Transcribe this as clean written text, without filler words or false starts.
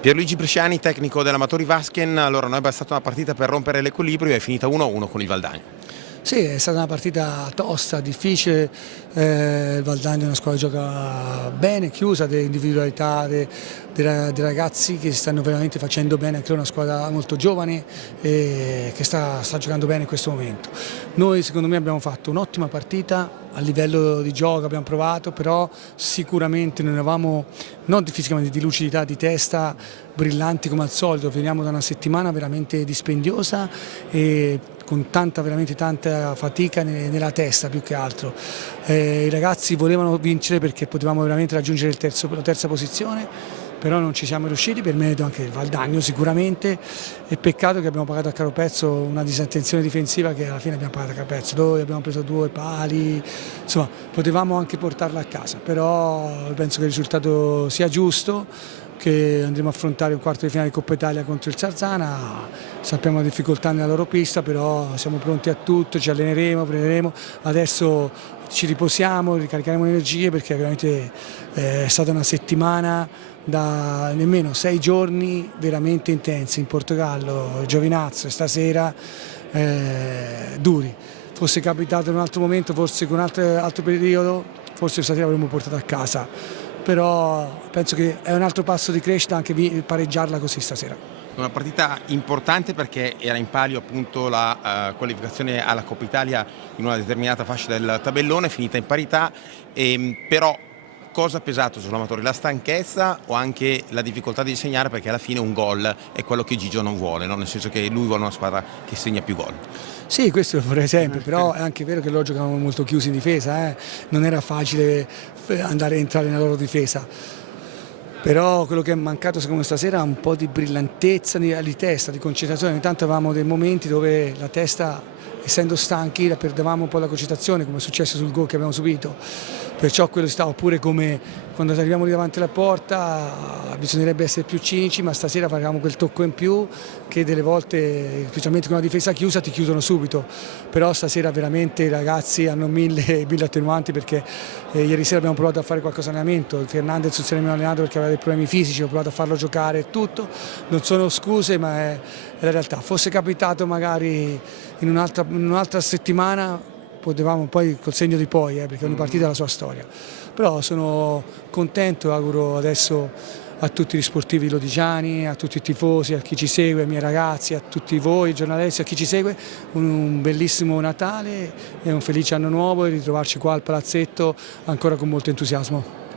Pierluigi Bresciani, tecnico dell'Amatori Vasken. Allora, non è bastata una partita per rompere l'equilibrio, è finita 1-1 con il Valdagno. Sì, è stata una partita tosta, difficile, il Valdagno è una squadra che gioca bene, chiusa, delle individualità dei ragazzi che stanno veramente facendo bene, anche una squadra molto giovane e che sta giocando bene in questo momento. Noi secondo me abbiamo fatto un'ottima partita, a livello di gioco abbiamo provato, però sicuramente non eravamo, non fisicamente, di lucidità, di testa, brillanti come al solito. Veniamo da una settimana veramente dispendiosa e con veramente tanta fatica nella testa più che altro. I ragazzi volevano vincere perché potevamo veramente raggiungere la terza posizione, però non ci siamo riusciti per merito anche del Valdagno sicuramente, e peccato che abbiamo pagato a caro prezzo una disattenzione difensiva che alla fine abbiamo pagato a caro prezzo. Noi abbiamo preso 2 pali, insomma potevamo anche portarla a casa, però penso che il risultato sia giusto, che andremo a affrontare un quarto di finale di Coppa Italia contro il Sarzana. Sappiamo la difficoltà nella loro pista, però siamo pronti a tutto, ci alleneremo, prenderemo, adesso ci riposiamo, ricaricheremo le energie perché veramente è stata una settimana da nemmeno 6 giorni veramente intensi in Portogallo, Giovinazzo e stasera duri. Fosse capitato in un altro momento, forse con altro periodo, forse stasera avremmo portato a casa. Però penso che è un altro passo di crescita anche pareggiarla così stasera. Una partita importante perché era in palio appunto la qualificazione alla Coppa Italia in una determinata fascia del tabellone, finita in parità, però cosa ha pesato sull'Amatori? La stanchezza o anche la difficoltà di segnare, perché alla fine un gol è quello che Gigio non vuole, no? Nel senso che lui vuole una squadra che segna più gol. Sì, questo lo vorrei sempre, però è anche vero che loro giocavano molto chiusi in difesa, non era facile entrare nella loro difesa. Però quello che è mancato secondo me stasera è un po' di brillantezza, di testa, di concentrazione. Ogni tanto avevamo dei momenti dove la testa, essendo stanchi, perdevamo un po' la concentrazione, come è successo sul gol che abbiamo subito. Perciò quello stava, oppure come quando arriviamo lì davanti alla porta bisognerebbe essere più cinici, ma stasera facciamo quel tocco in più che delle volte, specialmente con una difesa chiusa, ti chiudono subito. Però stasera veramente i ragazzi hanno mille attenuanti, perché ieri sera abbiamo provato a fare qualcosa in allenamento, il Fernandez non si era allenato perché aveva dei problemi fisici, ho provato a farlo giocare e tutto, non sono scuse ma è la realtà. Fosse capitato magari in un'altra settimana potevamo, poi col segno di poi, perché ogni partita ha la sua storia. Però sono contento, auguro adesso a tutti gli sportivi lodigiani, a tutti i tifosi, a chi ci segue, ai miei ragazzi, a tutti voi giornalisti, a chi ci segue, un bellissimo Natale e un felice anno nuovo, e ritrovarci qua al palazzetto ancora con molto entusiasmo.